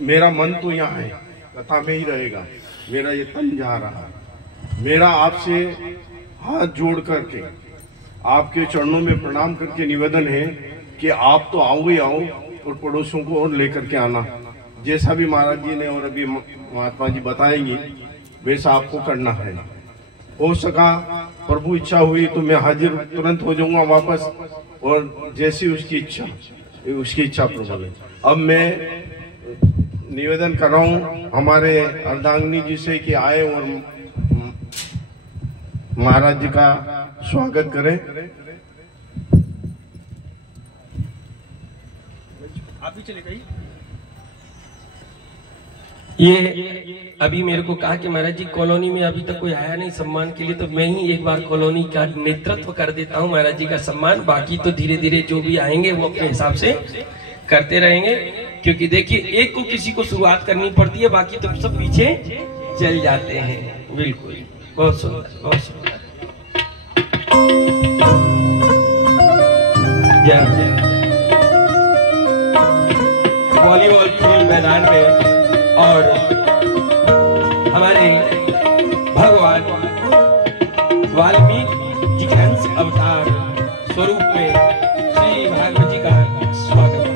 मेरा मन तो यहाँ है, कथा में ही रहेगा, मेरा ये तन जा रहा है। मेरा आपसे हाथ जोड़ करके आपके चरणों में प्रणाम करके निवेदन है कि आप तो आओ ही आओ और पड़ोसियों को और लेकर के आना। जैसा भी महाराज जी ने और अभी महात्मा जी बताएंगे वैसा आपको करना है। हो सका प्रभु इच्छा हुई तो मैं हाजिर तुरंत हो जाऊंगा वापस, और जैसी उसकी इच्छा प्रबल है। अब मैं निवेदन कर रहा हूँ हमारे अर्धांगिनी जी से कि आए और महाराज जी का स्वागत करें। आप भी चले गई। ये अभी मेरे को कहा कि महाराज जी कॉलोनी में अभी तक कोई आया नहीं सम्मान के लिए, तो मैं ही एक बार कॉलोनी का नेतृत्व कर देता हूँ महाराज जी का सम्मान। बाकी तो धीरे धीरे जो भी आएंगे वो अपने हिसाब से करते रहेंगे, क्योंकि देखिए एक को किसी को शुरुआत करनी पड़ती है, बाकी तो सब पीछे चल जाते हैं। बिल्कुल, बहुत सुंदर, बहुत सुंदर। वॉलीबॉल खेल मैदान में और हमारे भगवान वाल्मीकि जी के अंश अवतार स्वरूप में श्री भागवत जी का स्वागत है।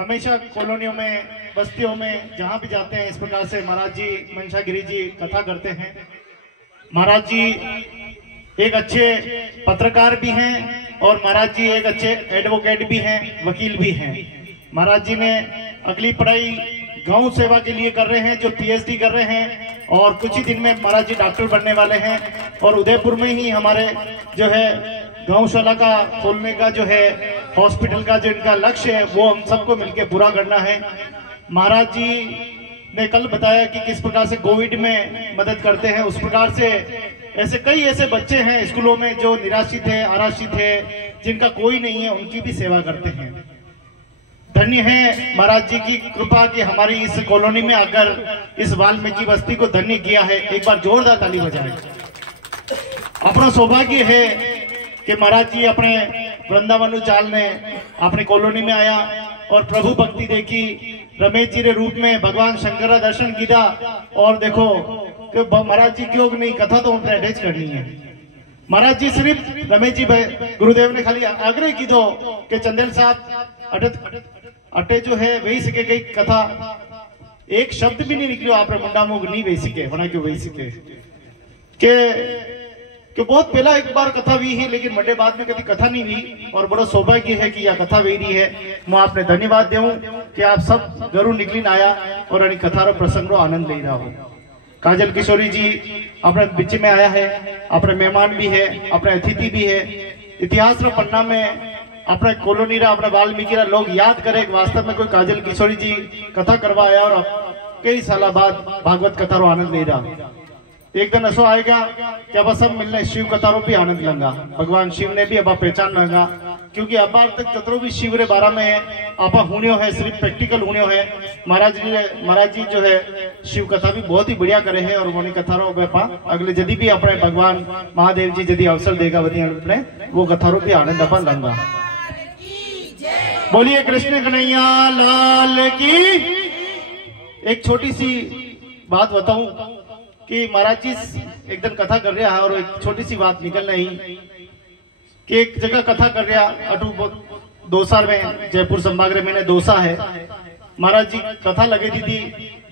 हमेशा कॉलोनियों में, बस्तियों में जहां भी जाते हैं इस प्रकार से महाराज जी, मनसा गिरी जी कथा करते हैं। महाराज जी एक अच्छे पत्रकार भी हैं और महाराज जी एक अच्छे एडवोकेट भी हैं, वकील भी हैं। महाराज जी ने अगली पढ़ाई गौ सेवा के लिए कर रहे हैं, जो पीएचडी कर रहे हैं और कुछ ही दिन में महाराज जी डॉक्टर बनने वाले हैं। और उदयपुर में ही हमारे जो है गौशाला का खोलने का जो है हॉस्पिटल का जो इनका लक्ष्य है वो हम सबको मिलकर पूरा करना है। महाराज जी ने कल बताया कि किस प्रकार से कोविड में मदद करते हैं, उस प्रकार से ऐसे कई ऐसे बच्चे हैं स्कूलों में जो निराश्रित है, आराश्रित है, जिनका कोई नहीं है, उनकी भी सेवा करते हैं। धन्य है महाराज जी की कृपा कि हमारी इस कॉलोनी में आकर इस वाल्मीकि बस्ती को धन्य किया है। एक बार जोरदार ताली बजाएं। अपना सौभाग्य है कि महाराज जी अपने वृंदावन चाल ने अपने कॉलोनी में आया और प्रभु भक्ति देखी, रमेश जी के रूप में भगवान शंकर का दर्शन किया। और देखो कि महाराज जी क्यों नहीं कथा तो उनसे अटैच करनी है। महाराज जी सिर्फ रमेश जी गुरुदेव ने खाली आग्रह की दो कि चंदेल साहब अटे जो है वही सीखे गई कथा, एक शब्द भी नहीं निकलो आप मुंडा मुग नहीं वही सीखे होना क्यों वही सीखे कि बहुत पहला एक बार कथा हुई है, लेकिन मंडे बाद में कभी कथा नहीं हुई। और बड़ा सौभाग्य है कि यह कथा हुई रही है। मैं आपने धन्यवाद दूं कि आप सब जरूर निकली आया और अनी कथा रो प्रसंग रो आनंद ले रहा हो। काजल किशोरी जी अपने बीच में आया है, अपने मेहमान भी है, अपने अतिथि भी है। इतिहास रो पन्ना में अपने कॉलोनी रा अपने वाल्मीकि रा लोग याद करे वास्तव में कोई काजल किशोरी जी कथा करवाया और कई साल बाद भागवत कथा रो आनंद ले रहा। एक दिन ऐसा आएगा कि अब सब मिलने शिव कथा रो भी आनंद लंगा। भगवान शिव ने भी अब पहचान लंगा, क्योंकि अब तक जतरो भी शिव रे बारा में आप हुनियो है, सिर्फ प्रैक्टिकल हुनियो है। महाराज जी जो है शिव कथा भी बहुत ही बढ़िया करे है। और वो कथा रो बेपा अगले यदि भी अपने भगवान महादेव जी यदि अवसर देगा वही अपने वो कथा रो भी आनंद अपन लंगा। बोलिए कृष्ण कन्हैया लाल की। एक छोटी सी बात बताऊं कि महाराज जी एक दिन कथा कर रहा है और एक छोटी सी बात निकल रही कि एक जगह कथा कर रहा अटू दोसा में, जयपुर संभाग में दोसा है। महाराज जी कथा लगे दी थी,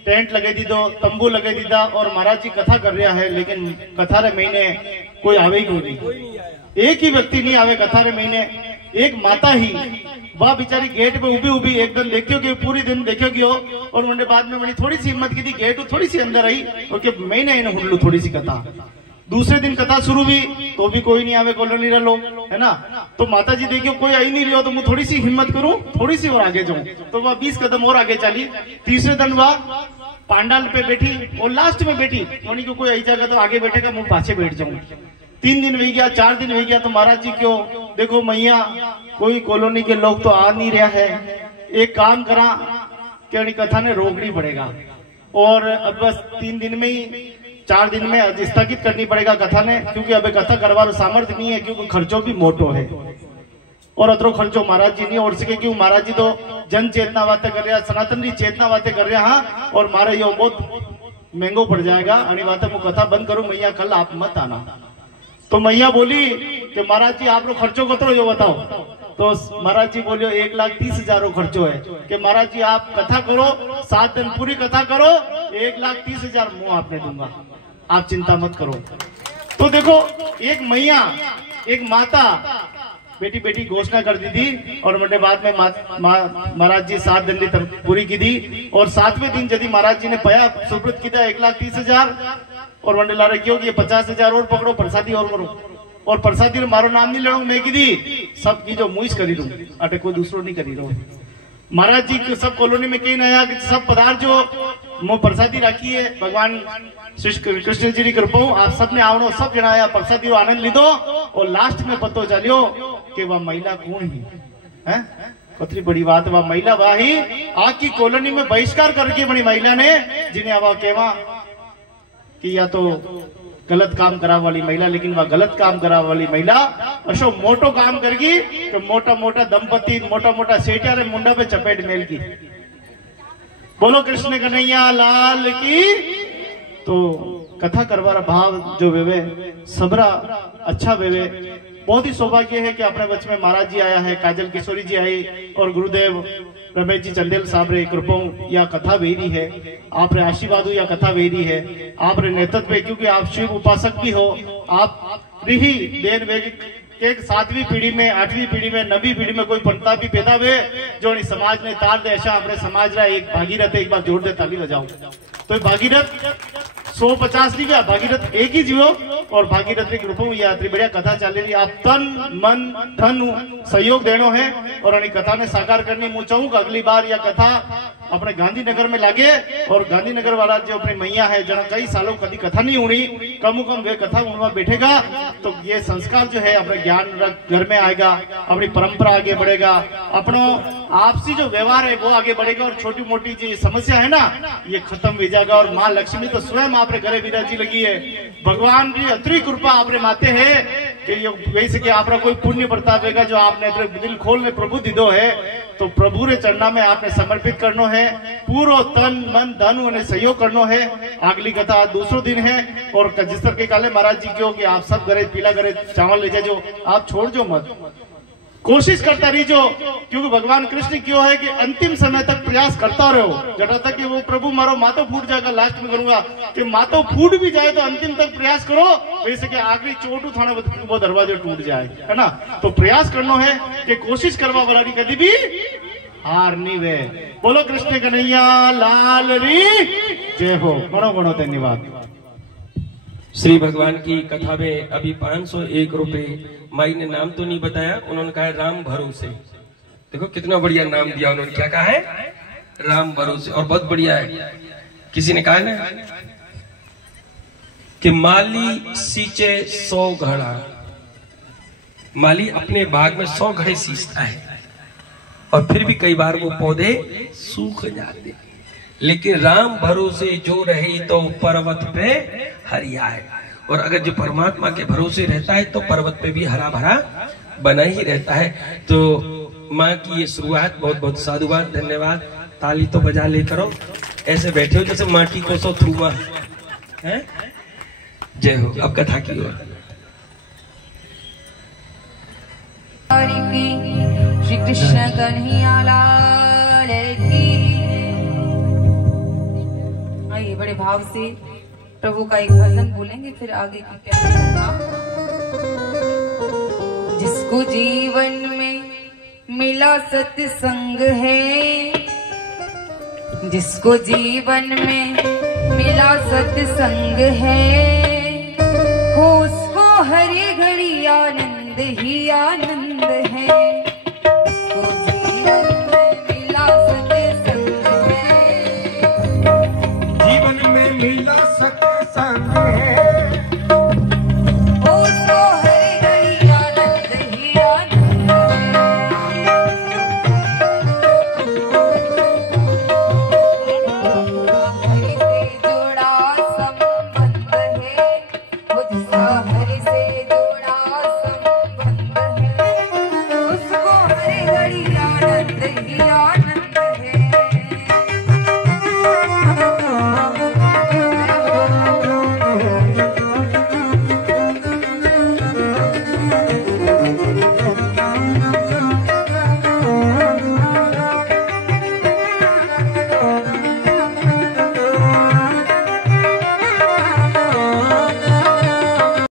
टेंट लगे दी दो, तंबू लगे दी था और महाराज जी कथा कर रहा है, लेकिन कथा रे महीने कोई आवे क्यों नहीं। एक ही व्यक्ति नहीं आवे कथा रे महीने। एक माता ही वह बेचारी गेट पे उभी उभी एक दिन देखियो कि पूरी दिन देखियो कि हो। और उन्होंने बाद में बड़ी थोड़ी सी हिम्मत की थी, गेट थोड़ी सी अंदर आई और कि मैंने इन्हें हुन लू थोड़ी सी कथा। दूसरे दिन कथा शुरू हुई तो भी कोई नहीं आवे कॉलोनी रा लोग, है ना। तो माता जी देखियो कोई आई नहीं रही, तो मैं थोड़ी सी हिम्मत करूं, थोड़ी सी और आगे जाऊं। तो वह 20 कदम और आगे चली। तीसरे दिन वह पांडाल पे बैठी और लास्ट में बैठी, उन्हीं को कोई आई जाएगा तो आगे बैठेगा, मुंह पाछे बैठ जाऊं। 3 दिन हो गया, 4 दिन हो गया, तो महाराज जी क्यों देखो मैया कोई कॉलोनी के लोग तो आ नहीं रहा है, एक काम करा कि कथा ने रोकनी पड़ेगा। और अब बस 3 दिन में ही 4 दिन में स्थगित करनी पड़ेगा कथा ने, क्योंकि अब कथा करवा सामर्थ्य नहीं है, क्योंकि खर्चों भी मोटो है। और अतरो खर्चो महाराज जी नहीं और सके, क्यों महाराज जी तो जन चेतना बातें कर रहा, सनातन की चेतना बातें कर रहा। हाँ, और मारे यो बहुत महंगो पड़ जाएगा। अनी बात मैं कथा बंद करूं मैया, कल आप मत आना। तो मैया बोली कि महाराज जी आप लोग खर्चो कतरो जो बताओ। तो महाराज जी बोलियो 1,30,000 खर्चो है कि महाराज जी आप कथा करो, 7 दिन पूरी कथा करो, 1,30,000 मुंह आपने दूंगा, आप चिंता मत करो। तो देखो एक मैया एक माता बेटी बेटी घोषणा कर दी थी। और मंडे बाद में महाराज जी 7 दिन की पूरी की थी। और 7वें दिन यदि महाराज जी ने पया सुब्रत की था 1,30,000 और वंडे ला रहे क्यों 50,000 और पकड़ो, प्रसादी और करो। और प्रसादी मारो नाम नहीं लेना, मैं की दी सब की जो मुइस करी रू, अटे कोई दूसरो नहीं करी रो। महाराज जी सब कॉलोनी में कहीं नया सब पदार्थ जो मो प्रसादी रखी है, भगवान श्री कृष्ण जी की कृपा आप सबने आवनो, सब जनाया प्रसादी आनंद लीधो। और लास्ट में पतो चलियो कि वह महिला कौन ही है। कतरी बड़ी बात, वह महिला वाही आकी कॉलोनी में बहिष्कार करके बड़ी महिला ने, जिन्हें अब केवा कि या तो गलत काम करा वाली महिला, लेकिन वह गलत काम करा वाली महिला अशो मोटो काम करगी कि मोटा मोटा दंपति मोटा मोटा सेठिया रे मुंडा पे चपेट मेल की। बोलो कृष्ण कन्हैया लाल की। तो कथा करवारा भाव जो वेवे सबरा अच्छा वेवे। बहुत ही सौभाग्य है कि अपने बच में महाराज जी आया है, काजल किशोरी जी आई और गुरुदेव रमेश जी चंदेल साहब रे कृपा या कथा वेरी है, आप रे आशीर्वाद या कथा वेरी है, आप रे नेतृत्व, क्योंकि आप शिव उपासक भी हो, आप ही देर वेग कि एक 7वीं पीढ़ी में 8वीं पीढ़ी में 9वीं पीढ़ी में कोई पंता भी पैदा हुए जो समाज ने तार दे ऐसा अपने समाज रा एक भागीरथ एक बार जोड़ दे ताली बजाओ। तो भागीरथ 150 नहीं गया, भागीरथ एक ही जीवो और भागीरथ के रूप में यात्री बढ़िया कथा चल रही। आप तन मन धन सहयोग देनो है और अनी कथा ने साकार करनी। मुझे चाहूँ अगली बार यह कथा अपने गांधीनगर में लागे और गांधीनगर वाला जो अपने मैया है जना कई सालों कभी कथा नहीं हुई, कम वे कथा उनमें बैठेगा तो ये संस्कार जो है अपने ज्ञान घर में आएगा, अपनी परंपरा आगे बढ़ेगा, अपनो आपसी जो व्यवहार है वो आगे बढ़ेगा और छोटी मोटी जो समस्या है ना ये खत्म हो जाएगा। और माँ लक्ष्मी तो स्वयं आपने घरे विराजी लगी है। भगवान की अतरी कृपा आपने माते है कि वैसे कि आपका कोई पुण्य बर्ताव रहेगा जो आपने दिल खोल में प्रभु दीदो है तो प्रभु रे चरणा में आपने समर्पित करनो है, पूरो तन मन धन उन्हें सहयोग करनो है। अगली कथा आज दूसरो दिन है और जिस तरह के काले महाराज जी क्यों कि आप सब घरे पीला घरे चावल ले जाओ, आप छोड़ जो मत, कोशिश करता रहिजो क्योंकि भगवान कृष्ण क्यों है कि अंतिम समय तक प्रयास करता रहो जटा तक कि वो प्रभु मारो मातो फूट जाएगा। लास्ट में करूंगा कि मातो फूट भी जाए तो अंतिम तक प्रयास करो वैसे कि आखिरी चोटू थाने वो दरवाजे टूट जाए, है ना। तो प्रयास करना है कि कोशिश करवा वाला कभी भी हार नहीं वे। बोलो कृष्ण कन्हैया लाल री जय हो। गणो गणो धन्यवाद। श्री भगवान की कथा में अभी 501 रुपए माई ने नाम तो नहीं बताया, उन्होंने कहा है राम भरोसे। देखो कितना बढ़िया नाम दिया उन्होंने, क्या कहा है? राम भरोसे। और बहुत बढ़िया है, किसी ने कहा ना कि माली सींचे 100 घड़ा, माली अपने बाग में 100 घड़े सींचता है और फिर भी कई बार वो पौधे सूख जाते, लेकिन राम भरोसे जो रहे तो पर्वत पे हरियाए। और अगर जो परमात्मा के भरोसे रहता है तो पर्वत पे भी हरा भरा बना ही रहता है। तो माँ की ये शुरुआत बहुत बहुत साधुवाद, धन्यवाद। ताली तो बजा ले करो, ऐसे बैठे हो जैसे माटी को सो थूमा है। जय हो। अब कथा की ओर। श्री कृष्ण कन्हैया लाल की। आइए बड़े भाव से प्रभु का एक भजन बोलेंगे, फिर आगे की प्यारी कथा। जिसको जीवन में मिला सत्संग है, जिसको जीवन में मिला सत्संग है, हो उसको हर घड़ी आनंद ही आनंद है। जिसको जीवन में मिला सत्संग है, जीवन में मिला सत्संग है, उसको हर घड़ी आनंद ही आनंद है। हरि से जुड़ा संबंध है, मुझसा